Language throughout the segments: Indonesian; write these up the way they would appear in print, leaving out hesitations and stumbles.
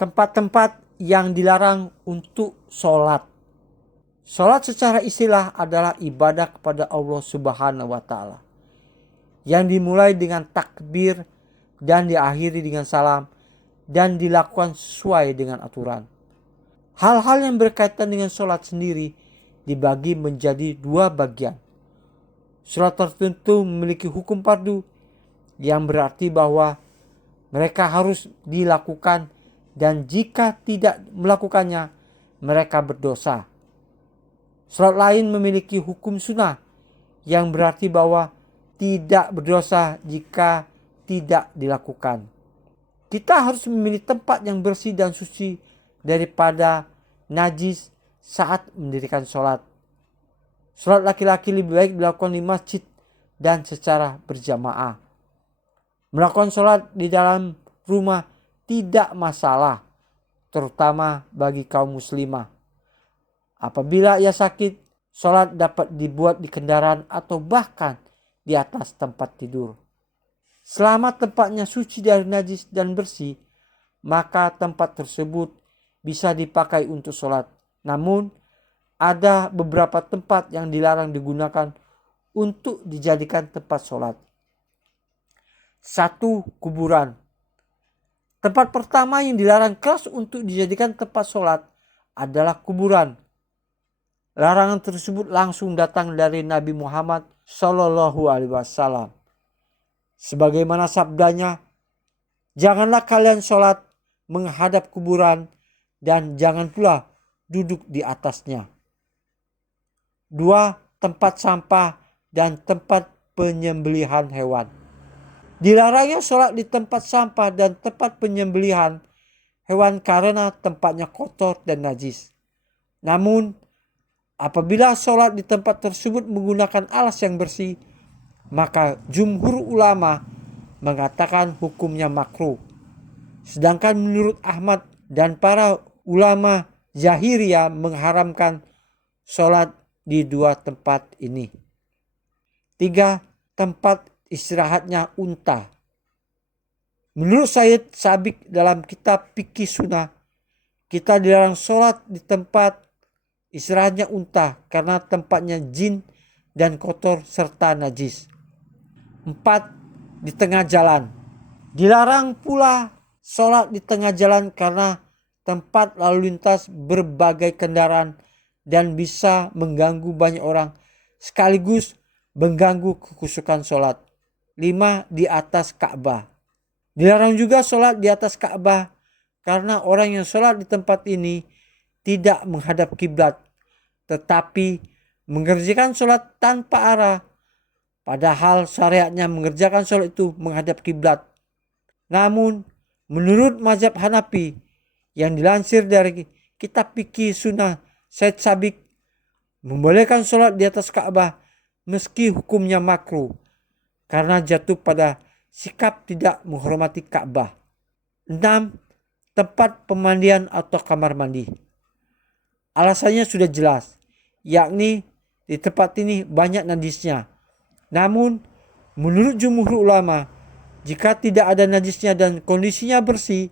tempat-tempat yang dilarang untuk sholat. Sholat secara istilah adalah ibadah kepada Allah Subhanahu wa Ta'ala, yang dimulai dengan takbir dan diakhiri dengan salam dan dilakukan sesuai dengan aturan. Hal-hal yang berkaitan dengan sholat sendiri dibagi menjadi dua bagian. Sholat tertentu memiliki hukum fardu, yang berarti bahwa mereka harus dilakukan, dan jika tidak melakukannya mereka berdosa. Sholat lain memiliki hukum sunnah, yang berarti bahwa tidak berdosa jika tidak dilakukan. Kita harus memilih tempat yang bersih dan suci daripada najis saat mendirikan sholat. Sholat laki-laki lebih baik dilakukan di masjid dan secara berjamaah. Melakukan sholat di dalam rumah tidak masalah, terutama bagi kaum muslimah. Apabila ia sakit, sholat dapat dibuat di kendaraan atau bahkan di atas tempat tidur. Selama tempatnya suci dari najis dan bersih, maka tempat tersebut bisa dipakai untuk sholat. Namun, ada beberapa tempat yang dilarang digunakan untuk dijadikan tempat sholat. 1. Kuburan. Tempat pertama yang dilarang keras untuk dijadikan tempat sholat adalah kuburan. Larangan tersebut langsung datang dari Nabi Muhammad SAW. Sebagaimana sabdanya, "Janganlah kalian sholat menghadap kuburan dan jangan pula duduk di atasnya." 2. Tempat sampah dan tempat penyembelihan hewan. Dilarangnya sholat di tempat sampah dan tempat penyembelihan hewan karena tempatnya kotor dan najis. Namun, apabila sholat di tempat tersebut menggunakan alas yang bersih, maka jumhur ulama mengatakan hukumnya makruh. Sedangkan menurut Ahmad dan para ulama Zahiriyah mengharamkan sholat di dua tempat ini. 3. Tempat istirahatnya unta. Menurut Sayyid Sabiq dalam kitab Fikih Sunnah, kita dilarang sholat di tempat istirahatnya unta karena tempatnya jin dan kotor serta najis. 4. Di tengah jalan. Dilarang pula sholat di tengah jalan karena tempat lalu lintas berbagai kendaraan dan bisa mengganggu banyak orang sekaligus mengganggu kekhusyukan sholat. 5. Di atas Ka'bah. Dilarang juga sholat di atas Ka'bah karena orang yang sholat di tempat ini tidak menghadap kiblat, tetapi mengerjakan sholat tanpa arah, padahal syariatnya mengerjakan sholat itu menghadap kiblat. Namun, menurut mazhab Hanafi yang dilansir dari kitab Fikih Sunnah Said Sabiq, membolehkan sholat di atas Ka'bah meski hukumnya makruh karena jatuh pada sikap tidak menghormati Ka'bah. 6. Tempat pemandian atau kamar mandi. Alasannya sudah jelas, yakni di tempat ini banyak najisnya. Namun, menurut jumhur ulama, jika tidak ada najisnya dan kondisinya bersih,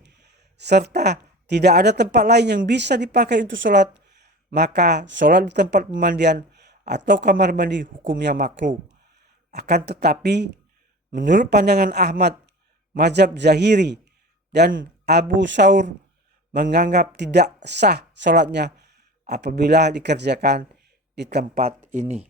serta tidak ada tempat lain yang bisa dipakai untuk sholat, maka sholat di tempat pemandian atau kamar mandi hukumnya makruh. Akan tetapi, menurut pandangan Ahmad, mazhab Zahiri, dan Abu Saur menganggap tidak sah sholatnya apabila dikerjakan di tempat ini.